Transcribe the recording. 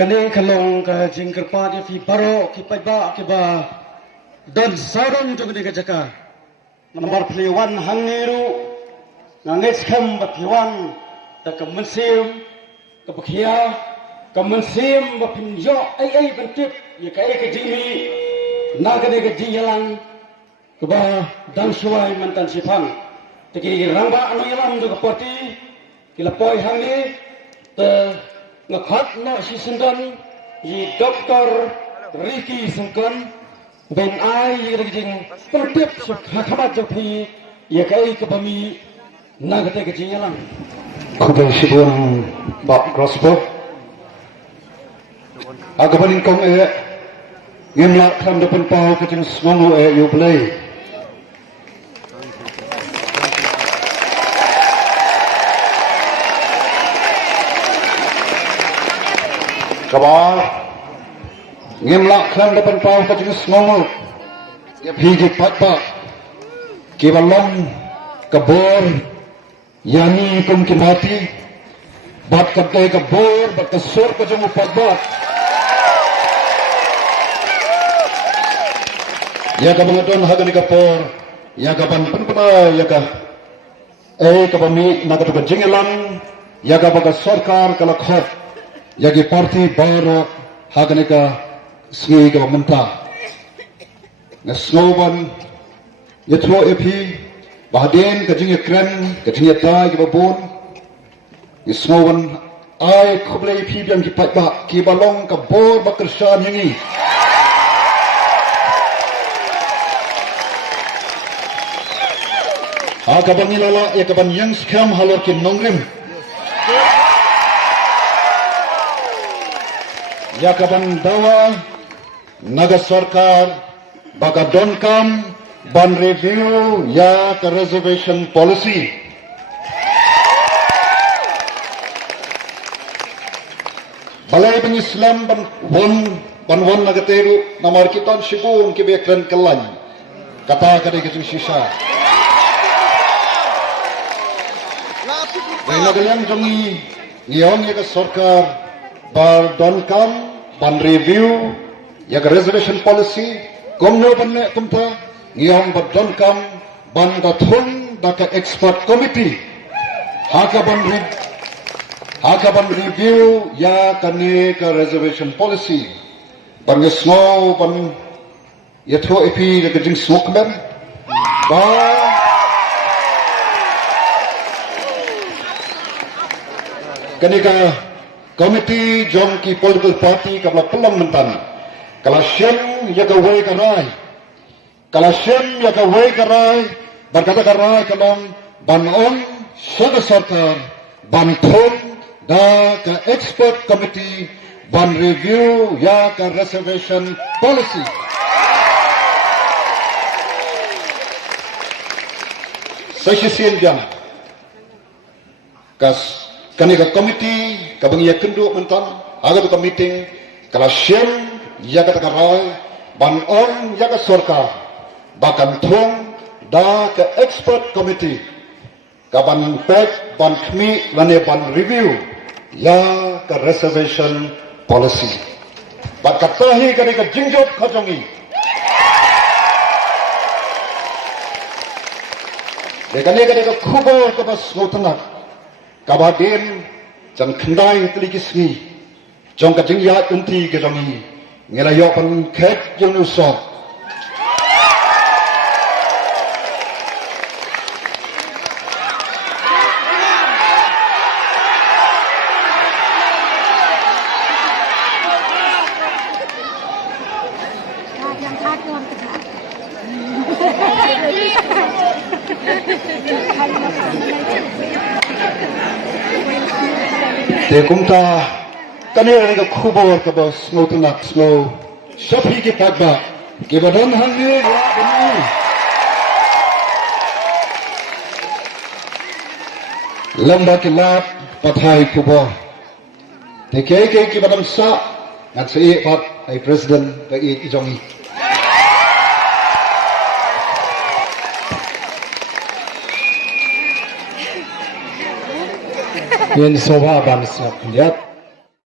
kane kalong ka jingker pa di fi baro ki paiba ki ba dan sarong jong di kajaka nomor piliwan hangiru ngangets kam ba piwan ta kamansim ka bakhia kamansim ba pinjo ai bentip ya kai ka jimi na ka de ka jiyalang ka ba dan suai mantan sifang teki rangba anu yalam do ka poti kila poi hangi te ngakhat na si sundan yi doktor Ricky Sungkan ben ai yi rejing pertip hakhamat jopi ya kai ka bami na ka te ka jiyalang Kuda sibun bak grosbo agabanin kong ngimla kam depan pau kecing semangu yubilei kabar ngimla kam depan pau kecing semangu higi patpa kibalong kabor yani kum kinati bat kapte kabor bat kasur ko jung patbat ya ka bangadon hagani kapor ya ka ban penpena ya ka ka bami nagatu ka jingelan ya ka baga sarkar kala khot ya ki parti baro hagani ka sngi ka menta ngasnoban yatho epi bahaden kajing ekran kajing ta ki babon isnoban ai khoblei phi biang ki patba ki balong ka bor bakrsan yangi aga bangilala ya kaban yang skam halor ki nongrim ya kaban dawa naga sarkar baga donkam ban review ya ke reservation policy balai pengislam ban won nagateru namar kiton sibun ki bekran kelan kata kade gitu sisa dai nagalang jongi niong ya ke sarkar bar donkam ban review ya ke reservation policy komno banne kumta ngiyong badon kam banda thun daka expert committee hakaban review ya kane ka reservation policy bang snow ban yatho epi ka jing smokman ba kane ka committee jong ki political party kabla pelam mentan kala shem ya ka way ka rai kala shem ya ka way karai berkata karai kalong banon sada sarkar banthon da ka expert committee ban review ya ka reservation policy session jam kas kani ka committee ka bang ya kendu mentan aga ka meeting kala shem ya ka karai banon ya ka sarkar bahkan thong da ke expert committee kaban pek ban kmi lane ban review ya ke reservation policy bat katahi kani ke jingjot khajongi dekane kani ke khubor ke bas ngotnak kabaden jang khandai tlikisni jong ka jingya unti ke jongi ngela yo pan khet jong usok Kumta kanir ka khubor ka bos ngotnak slow shopi ki patba ki badon hangi bani lamba ki lap pathai khubor teke ki badam sa ngat se pat ai president ka ijongi Yen soba ban siap lihat